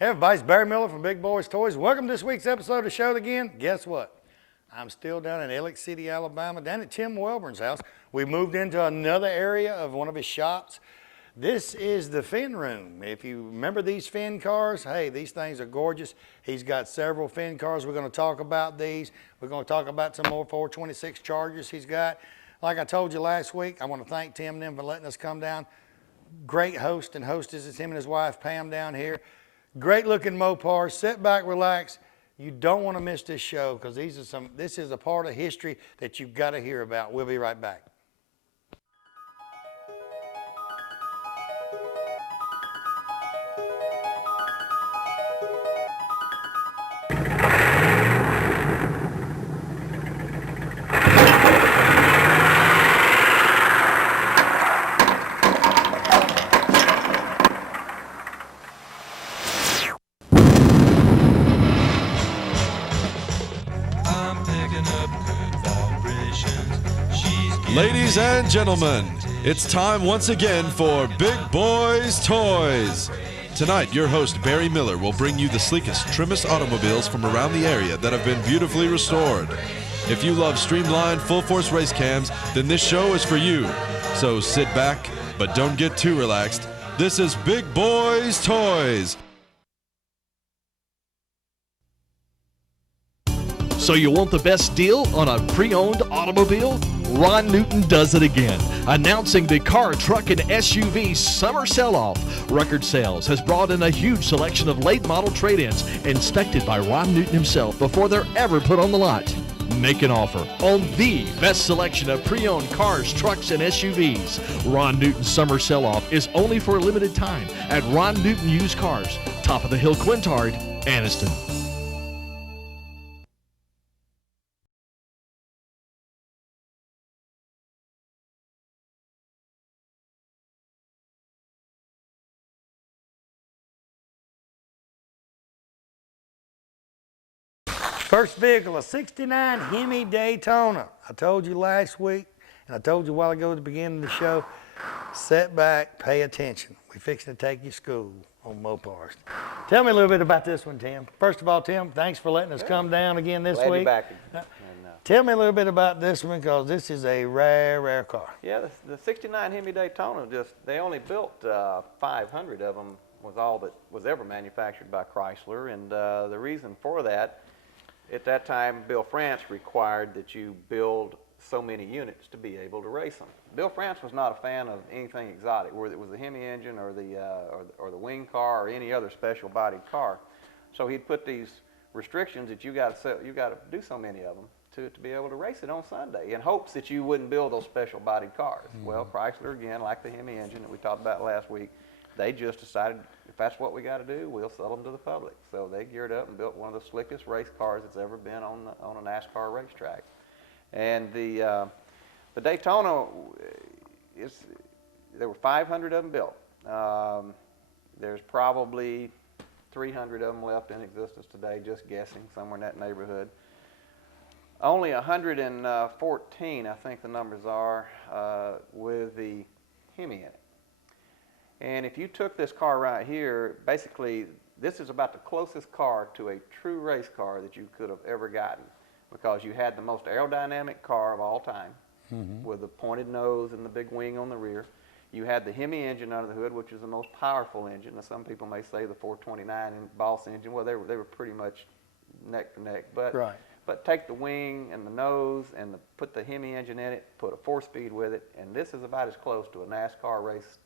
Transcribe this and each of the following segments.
Hey everybody, it's Barry Miller from Big Boys Toys. Welcome to this week's episode of the show again. Guess what? I'm still down in Elliott City, Alabama, down at Tim Welburn's house. We moved into another area of one of his shops. This is the Finn room. If you remember these Finn cars, hey, these things are gorgeous. He's got several Finn cars. We're going to talk about these. We're going to talk about some more 426 Chargers he's got. Like I told you last week, I want to thank Tim and them for letting us come down. Great host and hostess is him and his wife Pam down here. Great looking Mopars. Sit back, relax. You don't want to miss this show because this is a part of history that you've got to hear about. We'll be right back. Ladies and gentlemen, it's time once again for Big Boys Toys. Tonight, your host Barry Miller will bring you the sleekest, trimmest automobiles from around the area that have been beautifully restored. If you love streamlined, full-force race cams, then this show is for you. So sit back, but don't get too relaxed. This is Big Boys Toys. So you want the best deal on a pre-owned automobile? Ron Newton does it again. Announcing the car, truck, and SUV summer sell-off. Record Sales has brought in a huge selection of late model trade-ins inspected by Ron Newton himself before they're ever put on the lot. Make an offer on the best selection of pre-owned cars, trucks, and SUVs. Ron Newton's summer sell-off is only for a limited time at Ron Newton Used Cars, top of the hill, Quintard, Anniston. First vehicle, a 69 Hemi Daytona. I told you last week, and I told you a while ago at the beginning of the show, sit back, pay attention. We're fixing to take you to school on Mopars. Tell me a little bit about this one, Tim. First of all, Tim, thanks for letting us come down again this Glad week. to be back. Tell me a little bit about this one because this is a rare car. Yeah, the 69 Hemi Daytona, they only built 500 of them was all that was ever manufactured by Chrysler, and the reason for that, at that time, Bill France required that you build so many units to be able to race them. Bill France was not a fan of anything exotic, whether it was the Hemi engine or the wing car or any other special bodied car. So he'd put these restrictions that you got to do so many of them to be able to race it on Sunday, in hopes that you wouldn't build those special bodied cars. Mm-hmm. Well, Chrysler again, like the Hemi engine that we talked about last week, they just decided if that's what we got to do, we'll sell them to the public. So they geared up and built one of the slickest race cars that's ever been on a NASCAR racetrack. And the Daytona there were 500 of them built. There's probably 300 of them left in existence today, just guessing, somewhere in that neighborhood. Only 114, I think the numbers are, with the Hemi in it. And if you took this car right here, basically this is about the closest car to a true race car that you could have ever gotten, because you had the most aerodynamic car of all time, with the pointed nose and the big wing on the rear. You had the Hemi engine under the hood, which is the most powerful engine. Now, some people may say the 429 Boss engine. Well, they were pretty much neck to neck. But Right. But take the wing and the nose and put the Hemi engine in it, put a 4-speed with it, and this is about as close to a NASCAR race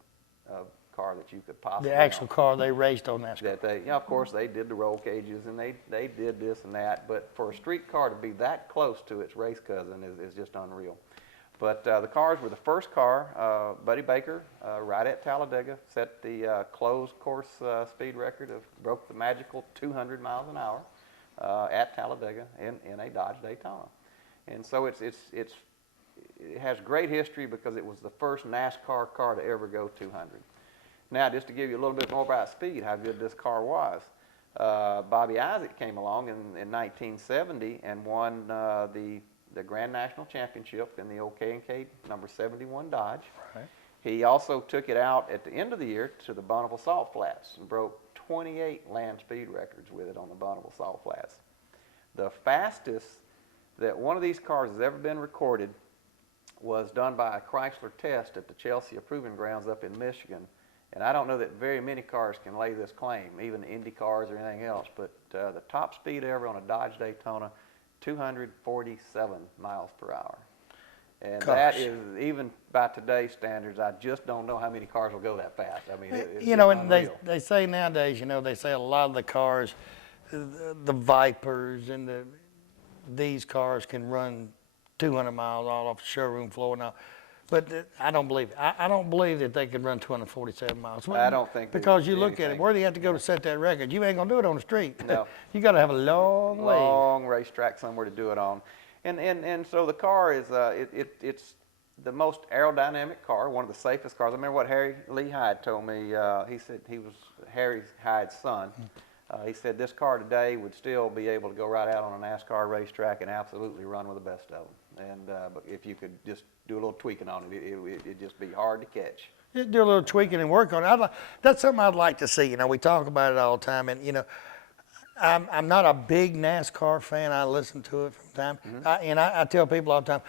car that you could possibly. The actual car they raced on that. That they, of course, they did the roll cages and they did this and that, but for a street car to be that close to its race cousin is just unreal. But the cars were the first car. Buddy Baker, right at Talladega, set the closed course speed record broke the magical 200 miles an hour at Talladega in a Dodge Daytona. And so it has great history because it was the first NASCAR car to ever go 200. Now, just to give you a little bit more about speed, how good this car was, Bobby Isaac came along in 1970 and won the Grand National Championship in the old K&K number 71 Dodge. Right. He also took it out at the end of the year to the Bonneville Salt Flats and broke 28 land speed records with it on the Bonneville Salt Flats. The fastest that one of these cars has ever been recorded was done by a Chrysler test at the Chelsea Proving Grounds up in Michigan. And I don't know that very many cars can lay this claim, even Indy cars or anything else, but the top speed ever on a Dodge Daytona, 247 miles per hour. And Gosh. that is, even by today's standards, I just don't know how many cars will go that fast. I mean, it's You know, just and unreal. they say nowadays, you know, they say a lot of the cars, the Vipers and these cars can run 200 miles all off the showroom floor now. But I don't believe it. I don't believe that they could run 247 miles. I don't think they because you do look at it, anything. where do you have to go to set that record? You ain't gonna do it on the street. No. You got to have a long leg. Long racetrack somewhere to do it on. And so the car is, it's the most aerodynamic car, one of the safest cars. I remember what Harry Lee Hyde told me. He said he was Harry Hyde's son. He said this car today would still be able to go right out on a NASCAR racetrack and absolutely run with the best of them. And but if you could just do a little tweaking on it, it'd just be hard to catch. Just do a little tweaking and work on it. That's something I'd like to see. You know, we talk about it all the time, and you know, I'm not a big NASCAR fan. I listen to it from time, I tell people all the time,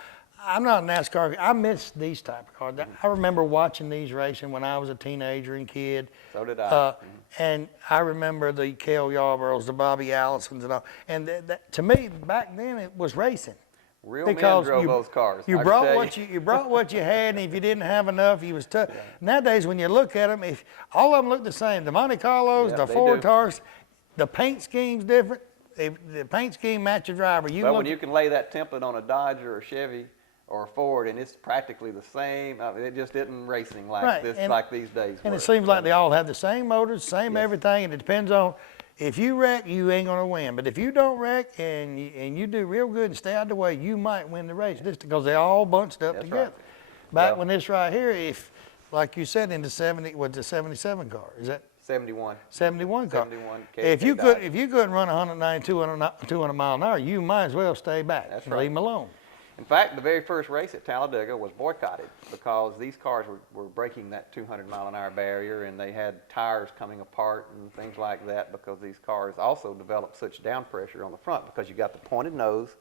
I'm not a NASCAR. I miss these type of cars. I remember watching these racing when I was a teenager and kid. So did I. And I remember the Cale Yarboroughs, the Bobby Allisons, and all. And to me, back then, it was racing. Real men Because drove those cars. You I can brought tell what you brought what you had, and if you didn't have enough, you was tough. Nowadays, when you look at them, if all of them look the same, the Monte Carlos, Yeah, the they Ford do. Taurus, the paint scheme's different. The paint scheme match your driver. You But look when you can lay that template on a Dodge or a Chevy or a Ford, and it's practically the same, I mean, it just isn't racing like Right, this, and- like these days. and it work. seems like they all have the same motors, same everything, and it depends on if you wreck, you ain't gonna win. But if you don't wreck and you do real good and stay out of the way, you might win the race. Just because they all bunched up That's together. right. Back Well- when this right here, if like you said in the 70, was the 77 car? Is that 71. 71 car? 71 If you Dodge. couldn't run 190, 200 mile an hour, you might as well stay back That's and right. leave them alone. In fact, the very first race at Talladega was boycotted because these cars were breaking that 200 mile an hour barrier, and they had tires coming apart and things like that because these cars also developed such down pressure on the front because you got the pointed nose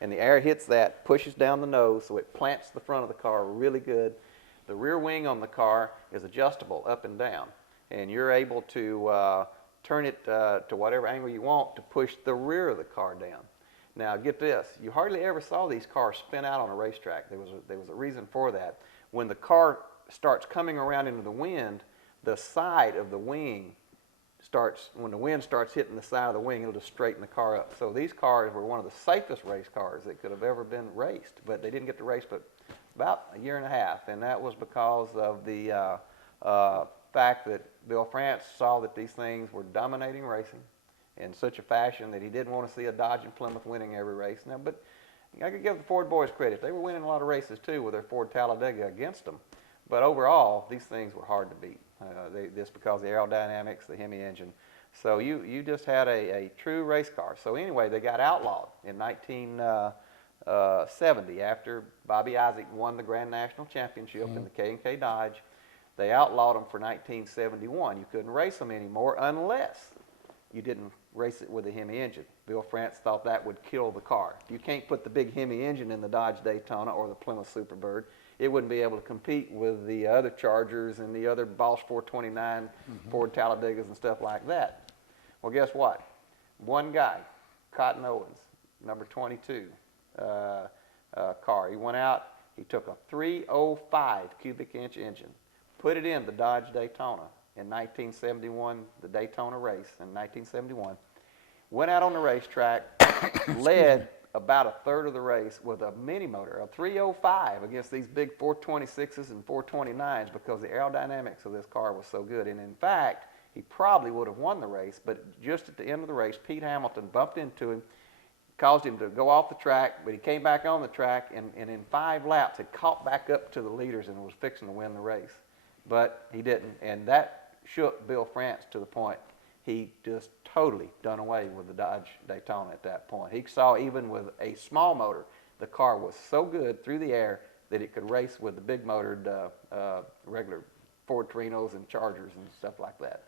and the air hits that, pushes down the nose, so it plants the front of the car really good. The rear wing on the car is adjustable up and down, and you're able to turn it to whatever angle you want to push the rear of the car down. Now get this, you hardly ever saw these cars spin out on a racetrack. There was a reason for that. When the car starts coming around into the wind, the side of the wing when the wind starts hitting the side of the wing, it'll just straighten the car up. So these cars were one of the safest race cars that could have ever been raced, but they didn't get to race but about a year and a half, and that was because of the fact that Bill France saw that these things were dominating racing in such a fashion that he didn't want to see a Dodge and Plymouth winning every race. Now, but I could give the Ford boys credit. They were winning a lot of races too with their Ford Talladega against them. But overall, these things were hard to beat. Just because of the aerodynamics, the Hemi engine. So you just had a true race car. So anyway, they got outlawed in 1970 after Bobby Isaac won the Grand National Championship in the K&K Dodge. They outlawed them for 1971. You couldn't race them anymore unless you didn't race it with a Hemi engine. Bill France thought that would kill the car. You can't put the big Hemi engine in the Dodge Daytona or the Plymouth Superbird. It wouldn't be able to compete with the other Chargers and the other Bosch 429 Ford Talladegas and stuff like that. Well, guess what? One guy, Cotton Owens, number 22 car. He went out, he took a 305 cubic inch engine, put it in the Dodge Daytona in 1971, the Daytona race in 1971, went out on the racetrack, led about a third of the race with a mini motor, a 305 against these big 426s and 429s because the aerodynamics of this car was so good. And in fact, he probably would have won the race, but just at the end of the race, Pete Hamilton bumped into him, caused him to go off the track, but he came back on the track and in 5 laps had caught back up to the leaders and was fixing to win the race. But he didn't, and that shook Bill France to the point he just totally done away with the Dodge Daytona at that point. He saw even with a small motor, the car was so good through the air that it could race with the big motored regular Ford Torinos and Chargers and stuff like that.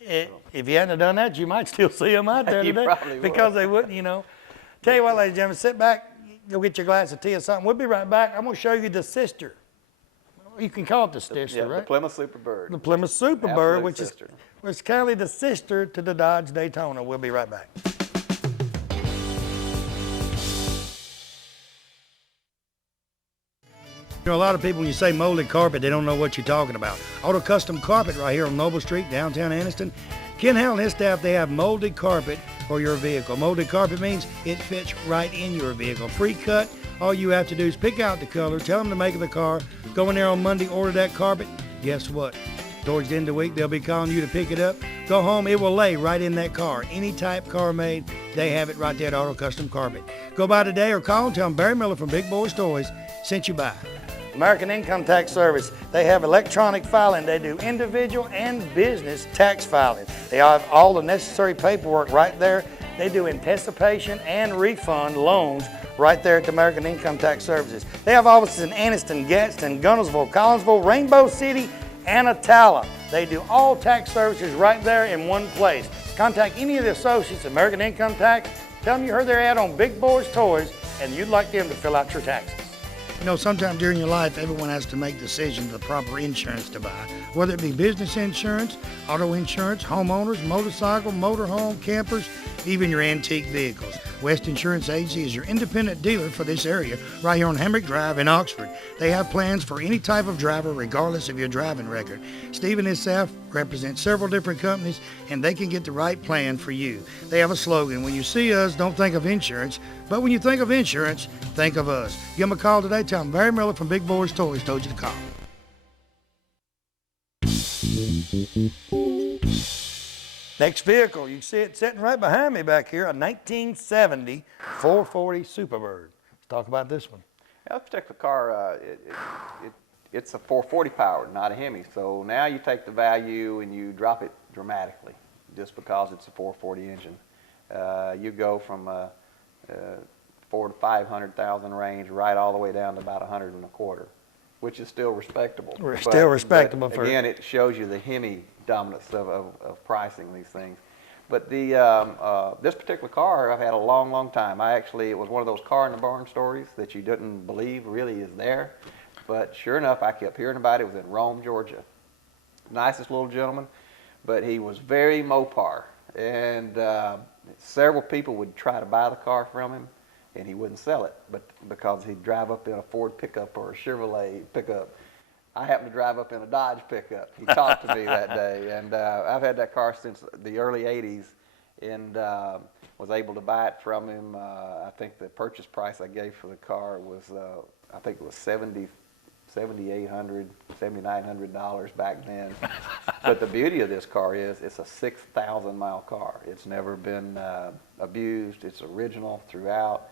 If you hadn't have done that, you might still see them out there You today. probably would. Because they wouldn't, you know. Tell you what, ladies and gentlemen, sit back, go get your glass of tea or something. We'll be right back. I'm going to show you the sister. You can call it the sister, Yeah, right? the Plymouth Superbird. The Plymouth Superbird, Absolute which sister. is kind of the sister to the Dodge Daytona. We'll be right back. You know, a lot of people, when you say molded carpet, they don't know what you're talking about. Auto Custom Carpet right here on Noble Street, downtown Anniston. Ken Howell and his staff, they have molded carpet for your vehicle. Molded carpet means it fits right in your vehicle. Pre-cut, all you have to do is pick out the color, tell them the make of the car, go in there on Monday, order that carpet. Guess what? Towards the end of the week, they'll be calling you to pick it up. Go home, it will lay right in that car. Any type car made, they have it right there at Auto Custom Carpet. Go by today or call and tell them Barry Miller from Big Boyz Toys sent you by. American Income Tax Service, they have electronic filing. They do individual and business tax filing. They have all the necessary paperwork right there. They do anticipation and refund loans right there at the American Income Tax Services. They have offices in Anniston, Gadsden, Gunnersville, Collinsville, Rainbow City, and Attala. They do all tax services right there in one place. Contact any of the associates of American Income Tax. Tell them you heard their ad on Big Boyz Toys and you'd like them to fill out your taxes. You know, sometime during your life, everyone has to make decisions of the proper insurance to buy, whether it be business insurance, auto insurance, homeowners, motorcycle, motorhome, campers, even your antique vehicles. West Insurance Agency is your independent dealer for this area right here on Hamrick Drive in Oxford. They have plans for any type of driver regardless of your driving record. Steve and his staff represent several different companies and they can get the right plan for you. They have a slogan, when you see us, don't think of insurance, but when you think of insurance, think of us. Give them a call today, tell them Barry Miller from Big Boyz Toys told you to call. Next vehicle, you see it sitting right behind me back here, a 1970 440 Superbird. Let's talk about this one. Yeah, this particular car, it's a 440 powered, not a Hemi. So now you take the value and you drop it dramatically just because it's a 440 engine. You go from 400 to 500,000 range right all the way down to about 125, which is still respectable. Still respectable. But again, it shows you the Hemi dominance of pricing these things. But the this particular car I've had a long, long time. It was one of those car in the barn stories that you didn't believe really is there. But sure enough, I kept hearing about it. It was in Rome, Georgia. Nicest little gentleman, but he was very Mopar. And several people would try to buy the car from him, and he wouldn't sell it, but because he'd drive up in a Ford pickup or a Chevrolet pickup. I happened to drive up in a Dodge pickup. He talked to me that day, and I've had that car since the early 80s, and was able to buy it from him. I think the purchase price I gave for the car was, I think it was $7,800, $7,900 back then. But the beauty of this car is it's a 6,000 mile car. It's never been abused. It's original throughout.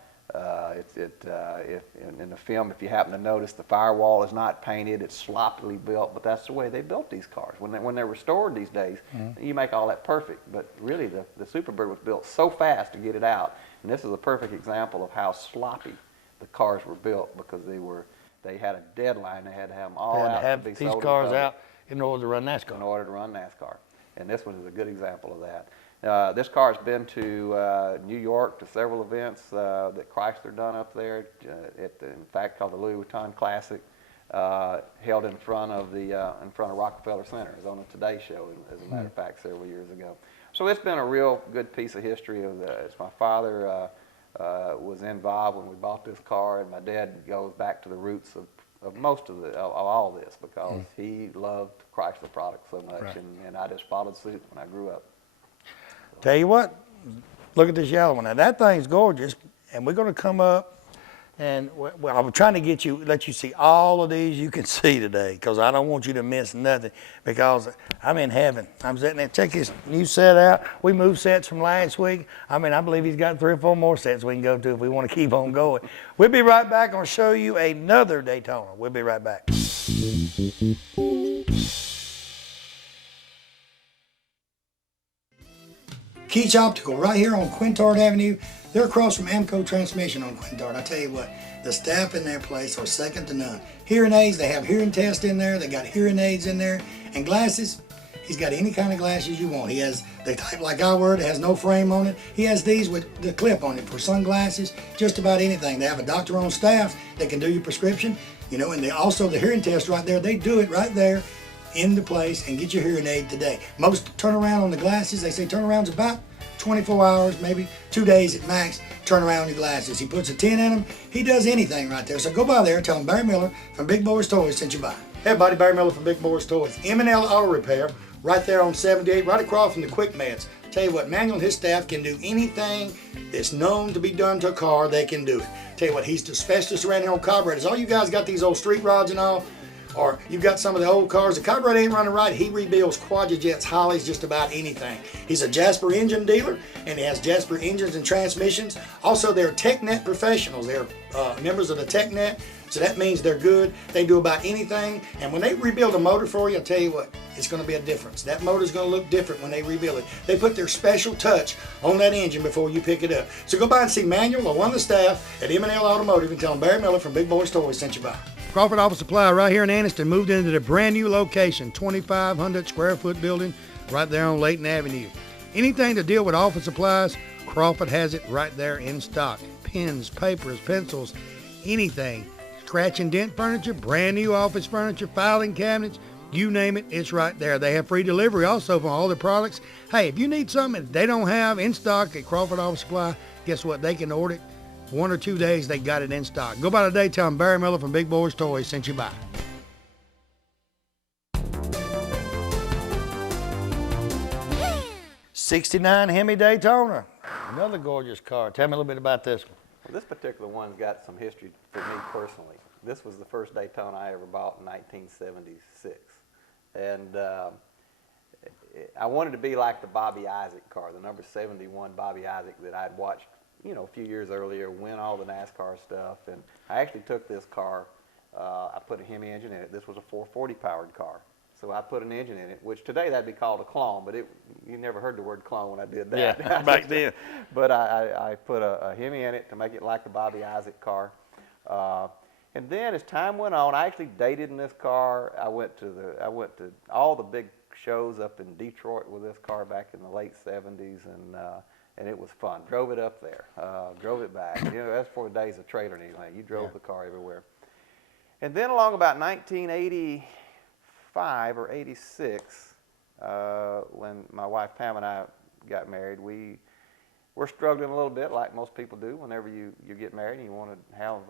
In the film, if you happen to notice, the firewall is not painted. It's sloppily built, but that's the way they built these cars. When they're restored these days, you make all that perfect. But really, the Superbird was built so fast to get it out, and this is a perfect example of how sloppy the cars were built because they had a deadline. They had to have them all out to be sold. These cars out in order to run NASCAR. In order to run NASCAR, and this one is a good example of that. This car has been to New York to several events that Chrysler done up there. In fact, called the Louis Vuitton Classic, held in front of Rockefeller Center. It was on the Today Show, as a matter of fact, several years ago. So it's been a real good piece of history. It's my father was involved when we bought this car, and my dad goes back to the roots of most of all this because he loved Chrysler products so much, and I just followed suit when I grew up. Tell you what, look at this yellow one. Now that thing's gorgeous, and we're going to come up, and well, I'm trying to let you see all of these you can see today, because I don't want you to miss nothing, because I'm in heaven. I'm sitting there, check this new set out. We moved sets from last week. I believe he's got 3 or 4 more sets we can go to if we want to keep on going. We'll be right back. I'm going to show you another Daytona. We'll be right back. Keach Optical, right here on Quintard Avenue. They're across from Amco Transmission on Quintard. I tell you what, the staff in their place are second to none. Hearing aids, they have hearing tests in there. They got hearing aids in there. And glasses, He's got any kind of glasses you want. He has the type like I wear, it has no frame on it. He has these with the clip on it for sunglasses, just about anything. They have a doctor on staff that can do your prescription, you know, and they also, the hearing test right there, they do it right there in the place and get your hearing aid today. Most turnaround on the glasses, they say turnaround's about 24 hours, maybe 2 days at max, turn around your glasses. He puts a 10 in them. He does anything right there. So go by there and tell him Barry Miller from Big Boyz Toyz sent you by. Hey everybody, Barry Miller from Big Boyz Toyz. M&L Auto Repair, right there on 78, right across from the Quick Meds. Tell you what, Manuel and his staff can do anything that's known to be done to a car, they can do it. Tell you what, he's the specialist around here on carburetors. All you guys got these old street rods and all, or you've got some of the old cars, the carburetor ain't running right, he rebuilds Quadrajets, Holleys, just about anything. He's a Jasper engine dealer, and he has Jasper engines and transmissions. Also, they're TechNet professionals. They're members of the TechNet, so that means they're good. They do about anything, and when they rebuild a motor for you, I'll tell you what, it's going to be a difference. That motor's going to look different when they rebuild it. They put their special touch on that engine before you pick it up. So go by and see Manuel or one of the staff at M&L Automotive and tell them Barry Miller from Big Boyz Toyz sent you by. Crawford Office Supply right here in Anniston moved into the brand new location, 2,500 square foot building right there on Layton Avenue. Anything to deal with office supplies, Crawford has it right there in stock. Pens, papers, pencils, anything. Scratch and dent furniture, brand new office furniture, filing cabinets, you name it, it's right there. They have free delivery also for all their products. Hey, if you need something that they don't have in stock at Crawford Office Supply, guess what? They can order it. 1 or 2 days, they got it in stock. Go by today, tell them Barry Miller from Big Boyz Toyz sent you by. '69 Hemi Daytona, another gorgeous car. Tell me a little bit about this one. Well, this particular one's got some history for me personally. This was the first Daytona I ever bought in 1976. And I wanted to be like the Bobby Isaac car, the number 71 Bobby Isaac that I'd watched, you know, a few years earlier, win all the NASCAR stuff. And I actually took this car, I put a Hemi engine in it. This was a 440 powered car. So I put an engine in it, which today that'd be called a clone, but you never heard the word clone when I did that. Yeah, back then. But I put a Hemi in it to make it like the Bobby Isaac car. And then as time went on, I actually dated in this car. I went to all the big shows up in Detroit with this car back in the late 70s, and it was fun. Drove it up there, drove it back. You know, that's before the days of trailer and anything. You drove the car everywhere. And then along about 1985 or 86, when my wife Pam and I got married, we're struggling a little bit, like most people do whenever you get married and you want to have,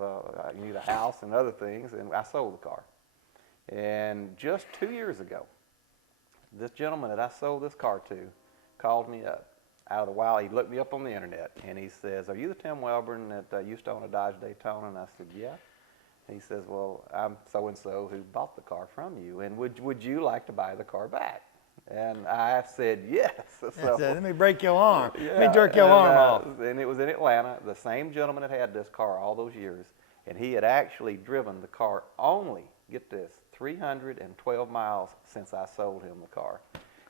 you need a house and other things, and I sold the car. And just 2 years ago, this gentleman that I sold this car to called me up out of the wild. He looked me up on the internet, and he says, "Are you the Tim Welburn that used to own a Dodge Daytona?" And I said, "Yeah." And he says, "Well, I'm so-and-so who bought the car from you, and would you like to buy the car back?" And I said, yes. So, let me break your arm. yeah, Let me jerk your arm off. And it was in Atlanta. The same gentleman that had this car all those years, and he had actually driven the car only, get this, 312 miles since I sold him the car.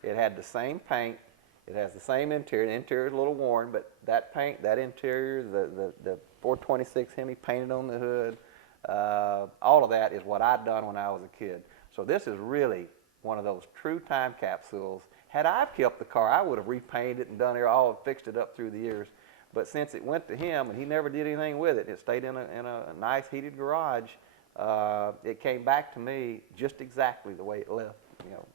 It had the same paint. It has the same interior. The interior is a little worn, but that paint, that interior, the 426 Hemi painted on the hood, all of that is what I'd done when I was a kid. So this is really one of those true time capsules. Had I kept the car, I would have repainted it and done it all, fixed it up through the years. But since it went to him and he never did anything with it, it stayed in a nice heated garage. It came back to me just exactly the way it left, you know,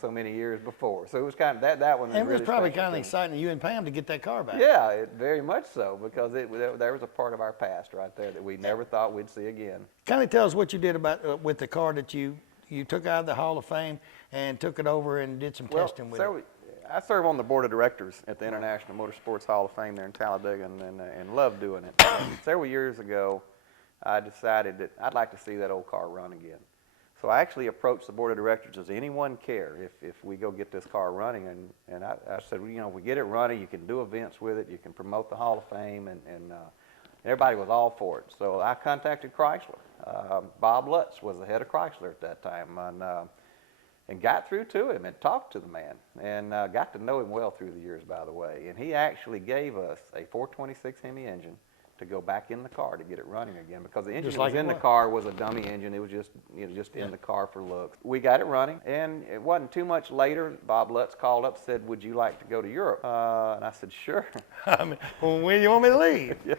so many years before. So it was kind of that one. And it was really probably kind of exciting to you and Pam to get that car back. Yeah, very much so, because there was a part of our past right there that we never thought we'd see again. Kind of tell us what you did about with the car that you took out of the Hall of Fame and took it over and did some testing with it. I serve on the board of directors at the International Motorsports Hall of Fame there in Talladega, and love doing it. Several years ago, I decided that I'd like to see that old car run again. So I actually approached the board of directors, does anyone care if we go get this car running? And I said, well, you know, if we get it running, you can do events with it, you can promote the Hall of Fame, and everybody was all for it. So I contacted Chrysler. Bob Lutz was the head of Chrysler at that time, and got through to him and talked to the man, and got to know him well through the years, by the way. And he actually gave us a 426 Hemi engine to go back in the car to get it running again, because the engine Just that like was it in the was. car was a dummy engine. It was just, just in the car for looks. We got it running, and it wasn't too much later, Bob Lutz called up and said, would you like to go to Europe? And I said, sure. I mean, well, when do you want me to leave? Yeah.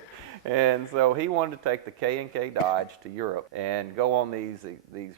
And so he wanted to take the K&K Dodge to Europe and go on these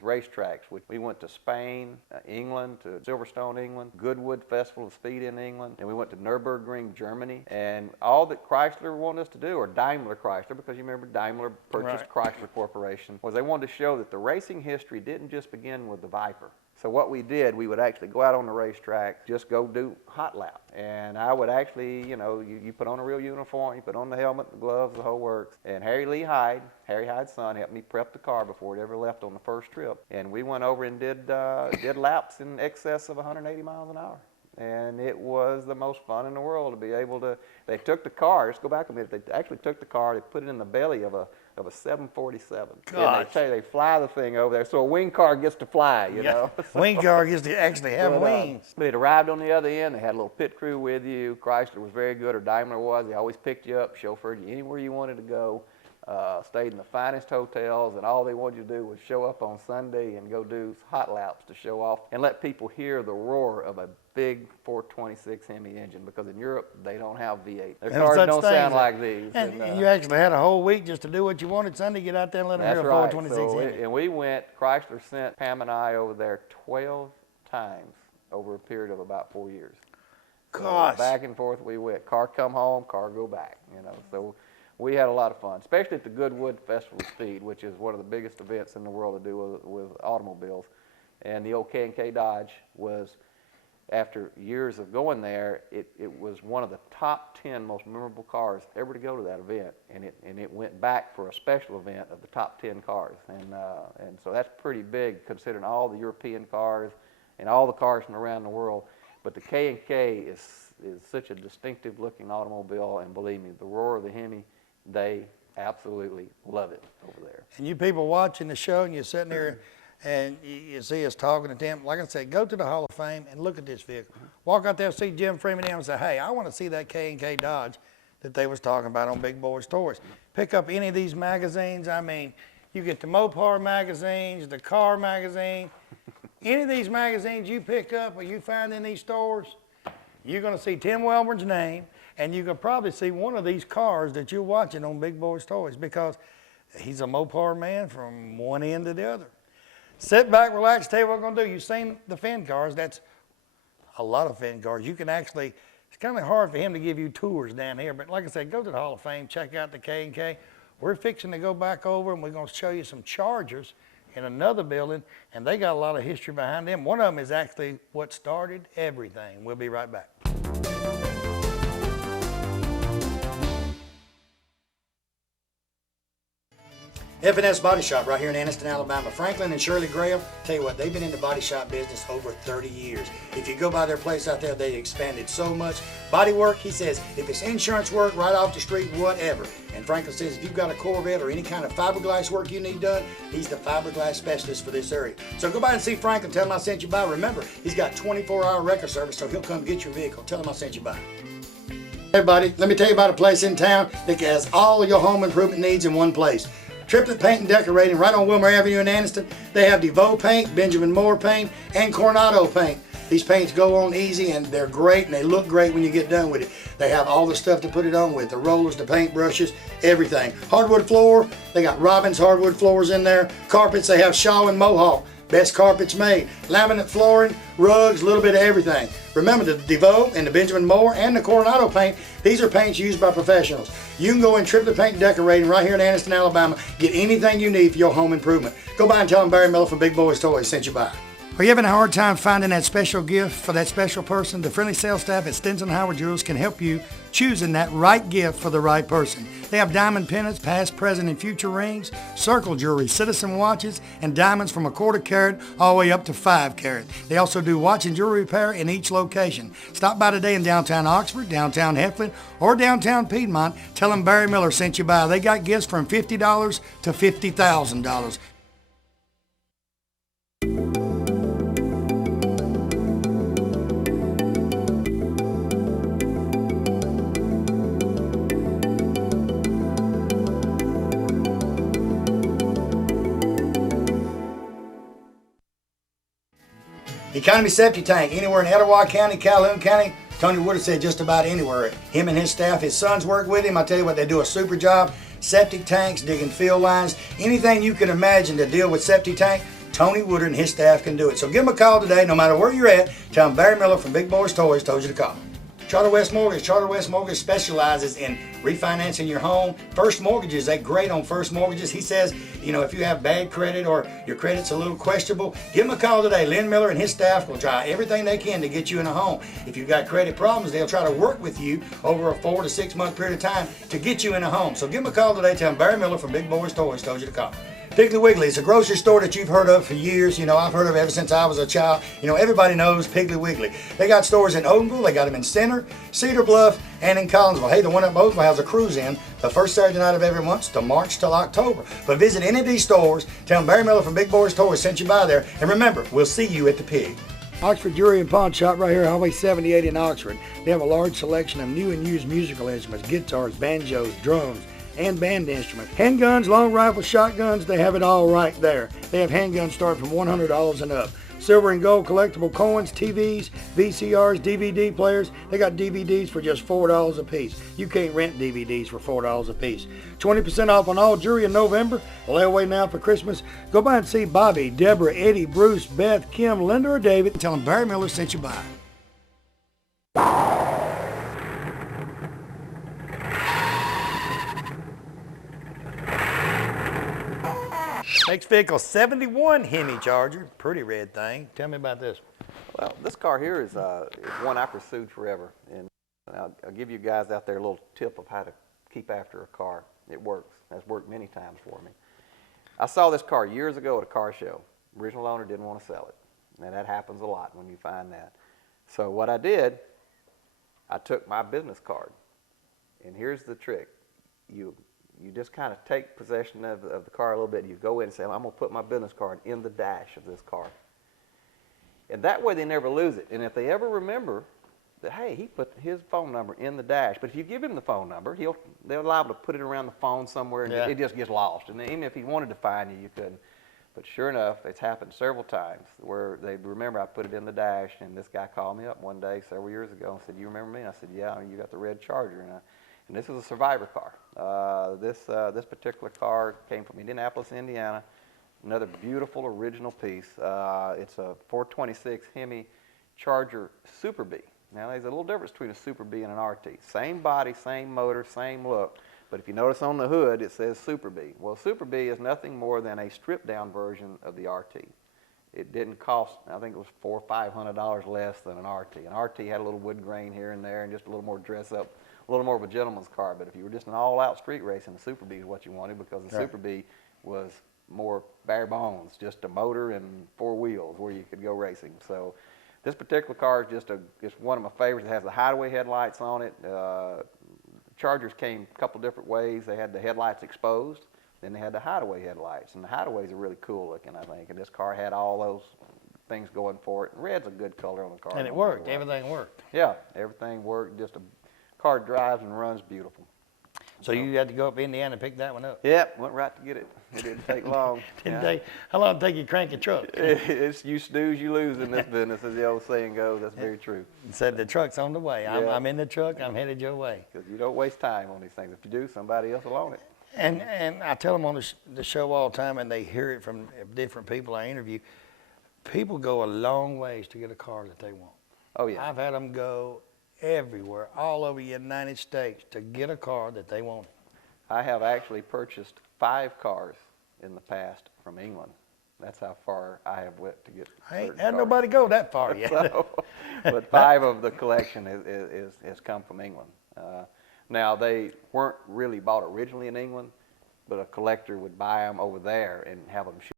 racetracks. We went to Spain, England, to Silverstone, England, Goodwood Festival of Speed in England, and we went to Nürburgring, Germany. And all that Chrysler wanted us to do, or Daimler Chrysler, because you remember Daimler purchased Chrysler Corporation, was they wanted to show that the racing history didn't just begin with the Viper. So what we did, we would actually go out on the racetrack, just go do hot laps. And I would actually, you put on a real uniform, you put on the helmet, the gloves, the whole works. And Harry Hyde's son, helped me prep the car before it ever left on the first trip. And we went over and did laps in excess of 180 miles an hour. And it was the most fun in the world to be able to, they took the car, just go back a minute, they actually took the car, they put it in the belly of a 747. Gosh. And they fly the thing over there, so a wing car gets to fly, you know. Wing car gets to actually have wings. But it arrived on the other end. They had a little pit crew with you. Chrysler was very good, or Daimler was. They always picked you up, chauffeured you anywhere you wanted to go. Stayed in the finest hotels, and all they wanted you to do was show up on Sunday and go do hot laps to show off and let people hear the roar of a big 426 Hemi engine, because in Europe they don't have V8. Their cars don't sound like these. And you actually had a whole week just to do what you wanted Sunday, get out there and let them hear a 426 Hemi. And we went, Chrysler sent Pam and I over there 12 times over a period of about 4 years. Gosh. So back and forth we went. Car come home, car go back, So we had a lot of fun, especially at the Goodwood Festival of Speed, which is one of the biggest events in the world to do with automobiles. And the old K&K Dodge was, after years of going there, it was one of the top 10 most memorable cars ever to go to that event. And it went back for a special event of the top 10 cars. And so that's pretty big, considering all the European cars and all the cars from around the world. But the K&K is such a distinctive looking automobile, and believe me, the roar of the Hemi, they absolutely love it over there. And you people watching the show, and you're sitting there and you see us talking to them, like I said, go to the Hall of Fame and look at this vehicle. Walk out there, see Jim Freeman and say, hey, I want to see that K&K Dodge that they was talking about on Big Boyz Toys. Pick up any of these magazines. I mean, you get the Mopar magazines, the car magazine. Any of these magazines you pick up or you find in these stores, you're going to see Tim Welburn's name, and you can probably see one of these cars that you're watching on Big Boyz Toys, because he's a Mopar man from one end to the other. Sit back, relax, tell you what we're going to do. You've seen the Finn cars. That's a lot of Finn cars. You can actually, it's kind of hard for him to give you tours down here, but like I said, go to the Hall of Fame, check out the K&K. We're fixing to go back over, and we're going to show you some Chargers in another building, and they got a lot of history behind them. One of them is actually what started everything. We'll be right back. F&S Body Shop right here in Anniston, Alabama. Franklin and Shirley Graham, tell you what, they've been in the body shop business over 30 years. If you go by their place out there, they expanded so much. Body work, he says, if it's insurance work, right off the street, whatever. And Franklin says if you've got a Corvette or any kind of fiberglass work you need done, he's the fiberglass specialist for this area. So go by and see Franklin, tell him I sent you by. Remember, he's got 24-hour record service, so he'll come get your vehicle. Tell him I sent you by. Everybody, let me tell you about a place in town that has all of your home improvement needs in one place. Triplet Paint and Decorating right on Wilmer Avenue in Anniston. They have DeVoe paint, Benjamin Moore paint, and Coronado paint. These paints go on easy, and they're great, and they look great when you get done with it. They have all the stuff to put it on with, the rollers, the paint brushes, everything. Hardwood floor, they got Robbins hardwood floors in there. Carpets, they have Shaw and Mohawk. Best carpets made. Laminate flooring, rugs, a little bit of everything. Remember, the DeVoe and the Benjamin Moore and the Coronado paint, these are paints used by professionals. You can go in Triplet Paint and Decorating right here in Anniston, Alabama. Get anything you need for your home improvement. Go by and tell them Barry Miller from Big Boyz Toys sent you by. Are you having a hard time finding that special gift for that special person? The friendly sales staff at Stinson Howard Jewelers can help you choosing that right gift for the right person. They have diamond pendants, past, present, and future rings, circle jewelry, citizen watches, and diamonds from 1/4 carat all the way up to 5 carat. They also do watch and jewelry repair in each location. Stop by today in downtown Oxford, downtown Heflin, or downtown Piedmont. Tell them Barry Miller sent you by. They got gifts from $50 to $50,000. Economy Septic Tank, anywhere in Etowah County, Calhoun County. Tony Wood said just about anywhere. Him and his staff, his sons work with him. I tell you what, they do a super job. Septic tanks, digging field lines, anything you can imagine to deal with septic tank, Tony Woodard and his staff can do it. So give him a call today, no matter where you're at. Tell him Barry Miller from Big Boyz Toyz told you to call. Charter West Mortgage. Charter West Mortgage specializes in refinancing your home. First mortgages, they're great on first mortgages. He says, you know, if you have bad credit or your credit's a little questionable, give him a call today. Lynn Miller and his staff will try everything they can to get you in a home. If you've got credit problems, they'll try to work with you over a 4 to 6 month period of time to get you in a home. So give him a call today. Tell him Barry Miller from Big Boyz Toyz told you to call. Piggly Wiggly, it's a grocery store that you've heard of for years. You know, I've heard of it ever since I was a child. You know, everybody knows Piggly Wiggly. They got stores in Odenville, they got them in Center, Cedar Bluff, and in Collinsville. Hey, the one at Odenville has a cruise in the first Saturday night of every month to March till October. But visit any of these stores, tell them Barry Miller from Big Boyz Toyz sent you by there, and remember, we'll see you at the Pig. Oxford Jewelry and Pawn Shop right here, Highway 78 in Oxford. They have a large selection of new and used musical instruments, guitars, banjos, drums, and band instruments. Handguns, long rifles, shotguns, they have it all right there. They have handguns starting from $100 and up. Silver and gold collectible coins, TVs, VCRs, DVD players. They got DVDs for just $4 a piece. You can't rent DVDs for $4 a piece. 20% off on all jewelry in November. Layaway now for Christmas. Go by and see Bobby, Deborah, Eddie, Bruce, Beth, Kim, Linda, or David. Tell them Barry Miller sent you by. Next vehicle, 71 Hemi Charger. Pretty red thing. Tell me about this. Well, this car here is one I pursued forever. And I'll give you guys out there a little tip of how to keep after a car. It works. It's worked many times for me. I saw this car years ago at a car show. Original owner didn't want to sell it. And that happens a lot when you find that. So what I did, I took my business card. And here's the trick. You just kind of take possession of the car a little bit. You go in and say, I'm going to put my business card in the dash of this car. And that way they never lose it. And if they ever remember that, hey, he put his phone number in the dash. But if you give him the phone number, they're liable to put it around the phone somewhere and it just gets lost. And even if he wanted to find you, you couldn't. But sure enough, it's happened several times where they remember I put it in the dash. And this guy called me up one day several years ago and said, you remember me? And I said, yeah, you got the red Charger. And this is a survivor car. This particular car came from Indianapolis, Indiana. Another beautiful original piece. It's a 426 Hemi Charger Super B. Now there's a little difference between a Super B and an RT. Same body, same motor, same look. But if you notice on the hood, it says Super B. Well, Super B is nothing more than a stripped down version of the RT. It didn't cost, I think it was $400 or $500 less than an RT. An RT had a little wood grain here and there and just a little more dress up. A little more of a gentleman's car, but if you were just an all-out street racing, the Super B is what you wanted because the Super B was more bare bones, just a motor and 4 wheels where you could go racing. So this particular car is just one of my favorites. It has the hideaway headlights on it. Chargers came a couple different ways. They had the headlights exposed, then they had the hideaway headlights, and the hideaways are really cool looking, I think. And this car had all those things going for it. Red's a good color on the car. And it worked. Everything worked. Yeah, everything worked. Just a car drives and runs beautiful. So you had to go up to Indiana and pick that one up? Yep, went right to get it. It didn't take long. How long did it take you to crank a truck? It's you snooze, you lose in this business, as the old saying goes. That's very true. Said the truck's on the way. Yeah. I'm in the truck. I'm headed your way. Because you don't waste time on these things. If you do, somebody else will own it. And I tell them on the show all the time, and they hear it from different people I interview. People go a long ways to get a car that they want. Oh, yeah. I've had them go everywhere, all over the United States, to get a car that they want. I have actually purchased 5 cars in the past from England. That's how far I have went to get. I ain't had nobody go that far yet. But 5 of the collection has come from England. Now, they weren't really bought originally in England, but a collector would buy them over there and have them shipped